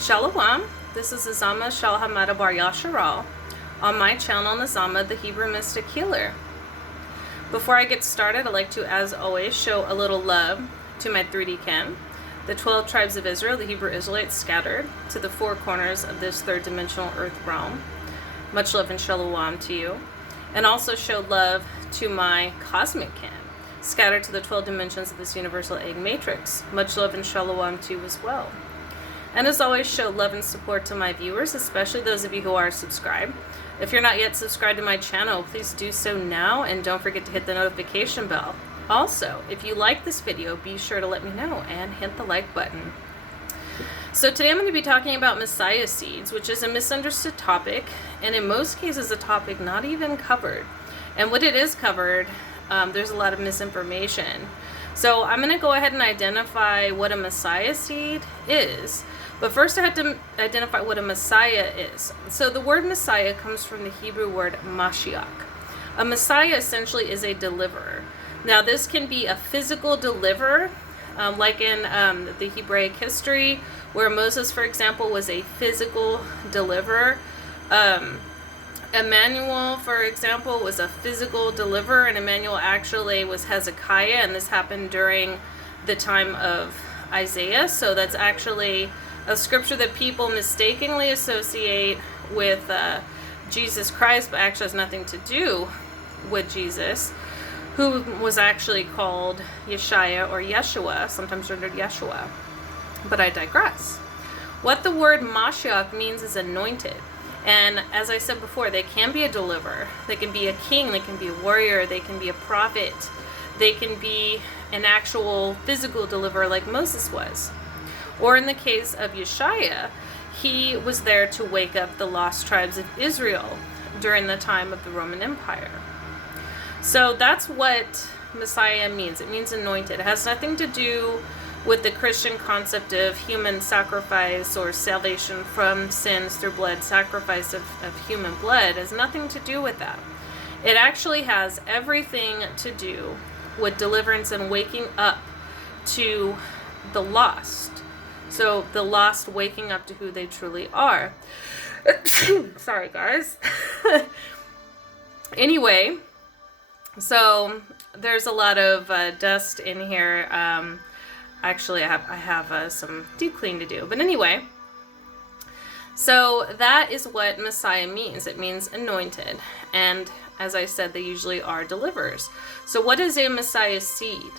Shalom, this is Azama Shalhamada Bar Yasharal on my channel Nazama, the Hebrew Mystic Healer. Before I get started, I'd like to, as always, show a little love to my 3D Ken, the 12 tribes of Israel, the Hebrew Israelites scattered to the four corners of this third dimensional earth realm. Much love and shalom to you. And also show love to my cosmic Ken, scattered to the 12 dimensions of this universal egg matrix. Much love and shalom to you as well. And as always, show love and support to my viewers, especially those of you who are subscribed. If you're not yet subscribed to my channel, please do so now, and don't forget to hit the notification bell. Also, if you like this video, be sure to let me know and hit the like button. So today I'm going to be talking about Messiah seeds, which is a misunderstood topic, and in most cases a topic not even covered. And when it is covered, there's a lot of misinformation. So I'm going to go ahead and identify what a Messiah seed is. But first I have to identify what a Messiah is. So the word Messiah comes from the Hebrew word Mashiach. A Messiah essentially is a deliverer. Now this can be a physical deliverer, like in the Hebraic history, where Moses, for example, was a physical deliverer. Emmanuel, for example, was a physical deliverer, and Emmanuel actually was Hezekiah, and this happened during the time of Isaiah. So that's actually a scripture that people mistakenly associate with Jesus Christ, but actually has nothing to do with Jesus, who was actually called Yeshua or Yeshua, sometimes rendered Yeshua. But I digress. What the word Mashiach means is anointed. And as I said before, they can be a deliverer. They can be a king. They can be a warrior. They can be a prophet. They can be an actual physical deliverer like Moses was. Or in the case of Yeshua, he was there to wake up the lost tribes of Israel during the time of the Roman Empire. So that's what Messiah means. It means anointed. It has nothing to do with the Christian concept of human sacrifice or salvation from sins through blood, sacrifice of human blood. It has nothing to do with that. It actually has everything to do with deliverance and waking up to the lost. So the lost waking up to who they truly are. Sorry, guys. Anyway, so there's a lot of dust in here. Actually, I have some deep clean to do. But anyway, so that is what Messiah means. It means anointed. And as I said, they usually are deliverers. So what is a Messiah seed?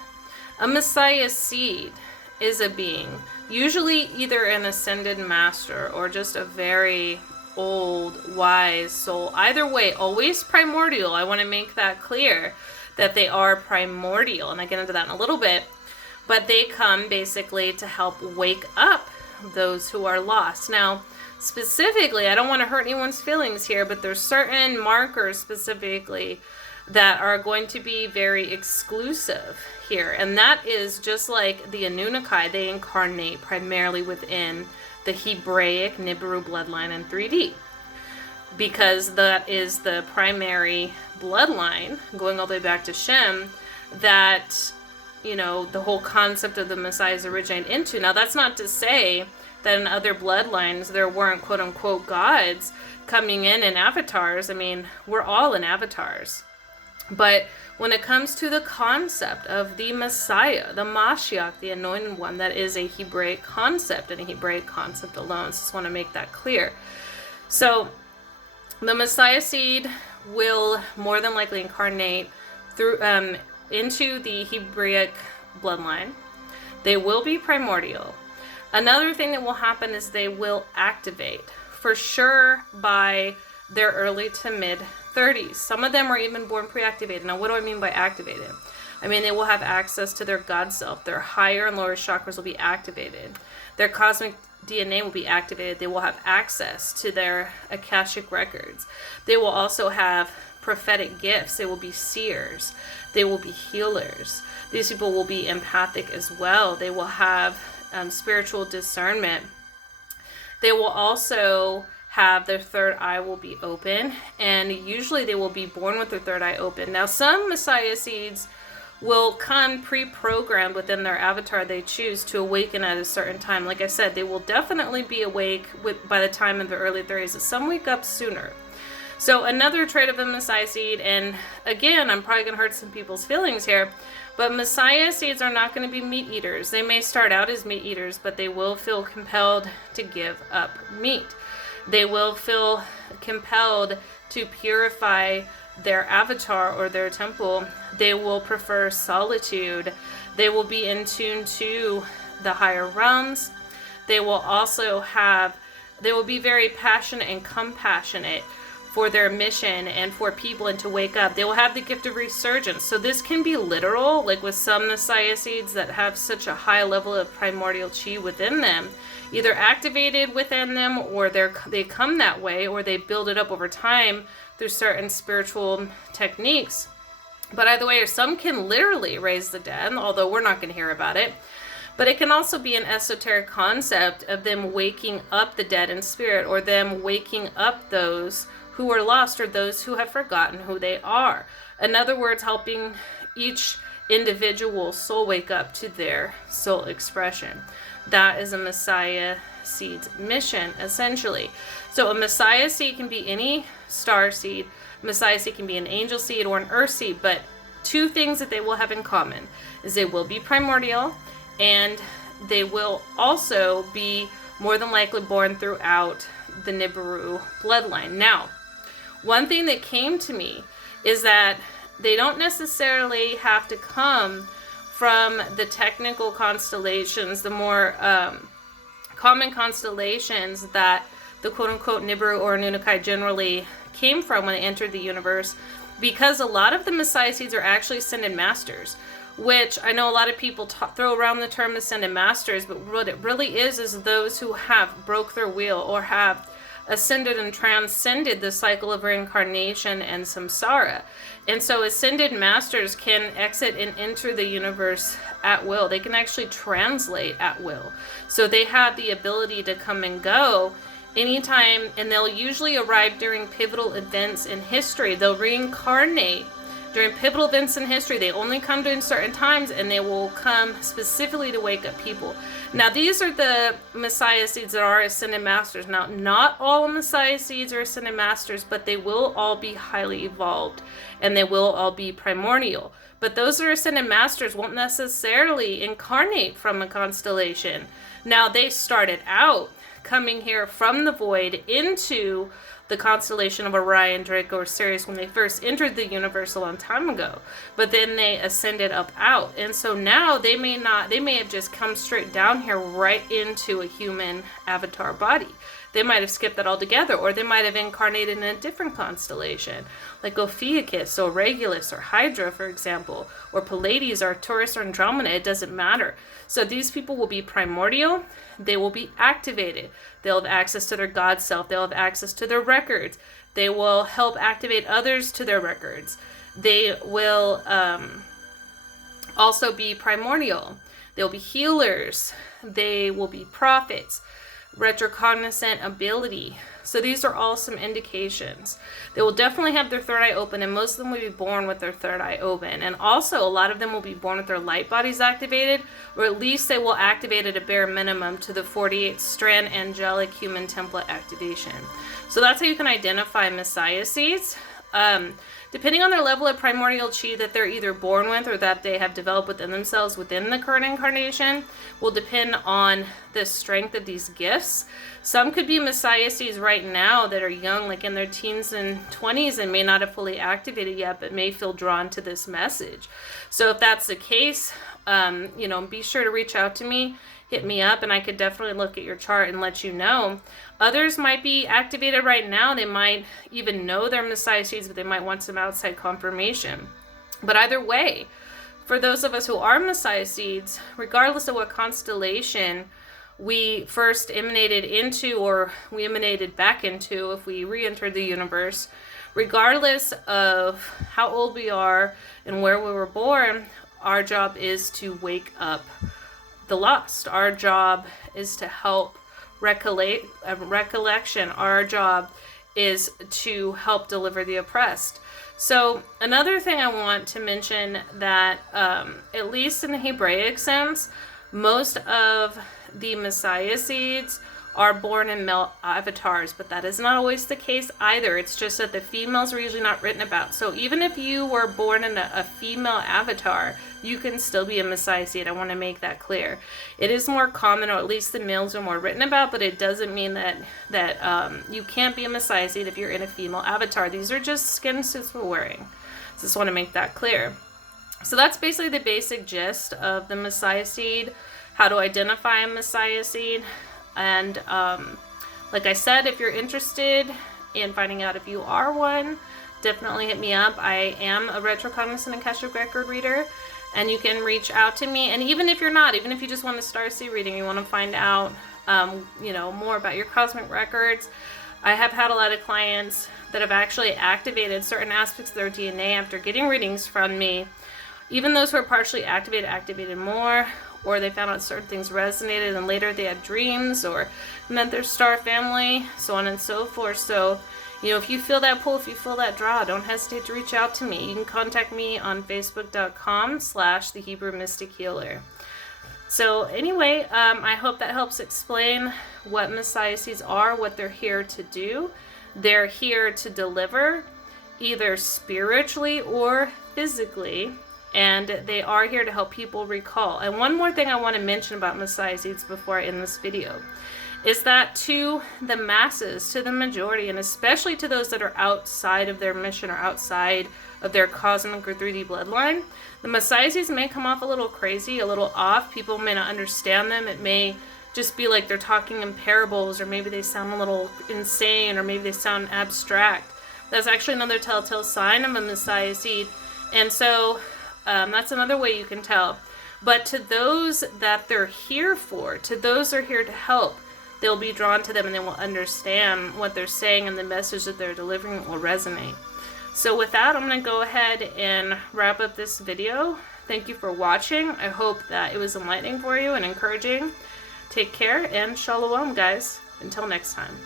A Messiah seed is a being, usually either an ascended master or just a very old, wise soul. Either way, always primordial. I want to make that clear that they are primordial. And I get into that in a little bit. But they come basically to help wake up those who are lost. Now, specifically, I don't want to hurt anyone's feelings here, but there's certain markers specifically that are going to be very exclusive here. And that is just like the Anunnaki, they incarnate primarily within the Hebraic Nibiru bloodline in 3D. Because that is the primary bloodline, going all the way back to Shem, that, you know, the whole concept of the Messiahs originated into. Now, that's not to say that in other bloodlines there weren't quote-unquote gods coming in avatars. I mean, we're all in avatars. But when it comes to the concept of the Messiah, the Mashiach, the anointed one, that is a Hebraic concept and a Hebraic concept alone. So I just want to make that clear. So the Messiah seed will more than likely incarnate through into the Hebraic bloodline. They will be primordial. Another thing that will happen is they will activate, for sure, by their early to mid 30s. Some of them are even born pre-activated. Now, what do I mean by activated? I mean, they will have access to their God self. Their higher and lower chakras will be activated. Their cosmic DNA will be activated. They will have access to their Akashic records. They will also have prophetic gifts. They will be seers. They will be healers. These people will be empathic as well. They will have spiritual discernment. They will also have their third eye will be open, and usually they will be born with their third eye open. Now, some Messiah seeds will come pre-programmed within their avatar they choose to awaken at a certain time. Like I said, they will definitely be awake by the time of the early 30s. Some wake up sooner. So another trait of a Messiah seed, and again, I'm probably going to hurt some people's feelings here, but Messiah seeds are not going to be meat eaters. They may start out as meat eaters, but they will feel compelled to give up meat. They will feel compelled to purify their avatar or their temple. They will prefer solitude. They will be in tune to the higher realms. They will be very passionate and compassionate for their mission and for people and to wake up. They will have the gift of resurgence. So this can be literal, like with some Messiah seeds that have such a high level of primordial chi within them, either activated within them, or they come that way, or they build it up over time through certain spiritual techniques. But either way, some can literally raise the dead, although we're not going to hear about it. But it can also be an esoteric concept of them waking up the dead in spirit, or them waking up those who are lost, or those who have forgotten who they are. In other words, helping each individual soul wake up to their soul expression. That is a Messiah seed's mission, essentially. So a Messiah seed can be any star seed. Messiah seed can be an angel seed or an earth seed, but two things that they will have in common is they will be primordial, and they will also be more than likely born throughout the Nibiru bloodline. Now, one thing that came to me is that they don't necessarily have to come from the technical constellations, the more common constellations that the quote-unquote Nibiru or Anunnaki generally came from when they entered the universe, because a lot of the Messiah seeds are actually ascended masters, which I know a lot of people throw around the term ascended masters, but what it really is those who have broke their wheel or have ascended and transcended the cycle of reincarnation and samsara. And so ascended masters can exit and enter the universe at will. They can actually translate at will. So they have the ability to come and go anytime, and they'll usually arrive during pivotal events in history. They'll reincarnate during pivotal events in history. They only come during certain times, and they will come specifically to wake up people. Now, these are the Messiah seeds that are ascended masters. Now, not all Messiah seeds are ascended masters, but they will all be highly evolved, and they will all be primordial. But those that are ascended masters won't necessarily incarnate from a constellation. Now, they started out coming here from the void into the constellation of Orion, Draco, or Sirius when they first entered the universe a long time ago. But then they ascended up out. And so now they may have just come straight down here right into a human avatar body. They might have skipped that altogether, or they might have incarnated in a different constellation, like Ophiuchus or Regulus or Hydra, for example, or Pleiades or Taurus or Andromeda. It doesn't matter. So these people will be primordial. They will be activated. They'll have access to their God self. They'll have access to their records. They will help activate others to their records. They will also be primordial. They'll be healers. They will be prophets. Retrocognizant ability. So these are all some indications. They will definitely have their third eye open, and most of them will be born with their third eye open. And also, a lot of them will be born with their light bodies activated, or at least they will activate at a bare minimum to the 48 strand angelic human template activation. So that's how you can identify Messiah seeds. Depending on their level of primordial chi that they're either born with or that they have developed within themselves within the current incarnation, will depend on the strength of these gifts. Some could be Messiah seeds right now that are young, like in their teens and 20s, and may not have fully activated yet, but may feel drawn to this message. So if that's the case, be sure to reach out to me, hit me up, and I could definitely look at your chart and let you know. Others might be activated right now. They might even know they're Messiah seeds, but they might want some outside confirmation. But either way, for those of us who are Messiah seeds, regardless of what constellation we first emanated into, or we emanated back into if we re-entered the universe, regardless of how old we are and where we were born, our job is to wake up the lost. Our job is to help recollection. Our job is to help deliver the oppressed. So another thing I want to mention that, at least in the Hebraic sense, most of the Messiah seeds are born in male avatars, but that is not always the case either. It's just that the females are usually not written about. So even if you were born in a female avatar, you can still be a Messiah seed. I want to make that clear. It is more common, or at least the males are more written about, but it doesn't mean that you can't be a Messiah seed if you're in a female avatar. These are just skin suits we're wearing. So just want to make that clear. So that's basically the basic gist of the Messiah seed, how to identify a Messiah seed. And like I said, if you're interested in finding out if you are one, definitely hit me up. I am a retrocognizant Akashic record reader, and you can reach out to me. And even if you're not, even if you just want a Starseed reading, you want to find out more about your cosmic records, I have had a lot of clients that have actually activated certain aspects of their DNA after getting readings from me. Even those who are partially activated more, or they found out certain things resonated and later they had dreams or met their star family, so on and so forth. So, if you feel that pull, if you feel that draw, don't hesitate to reach out to me. You can contact me on facebook.com/the Hebrew Mystic Healer. So anyway, I hope that helps explain what Messiah seeds are, what they're here to do. They're here to deliver, either spiritually or physically. And they are here to help people recall. And one more thing I want to mention about Messiah seeds before I end this video is that to the masses, to the majority, and especially to those that are outside of their mission or outside of their cosmic or 3D bloodline, the Messiah seeds may come off a little crazy, a little off. People may not understand them. It may just be like they're talking in parables, or maybe they sound a little insane, or maybe they sound abstract. That's actually another telltale sign of a Messiah seed. And so that's another way you can tell. But to those that they're here for, to those that are here to help, they'll be drawn to them and they will understand what they're saying, and the message that they're delivering will resonate. So with that, I'm going to go ahead and wrap up this video. Thank you for watching. I hope that it was enlightening for you and encouraging. Take care and shalom, guys. Until next time.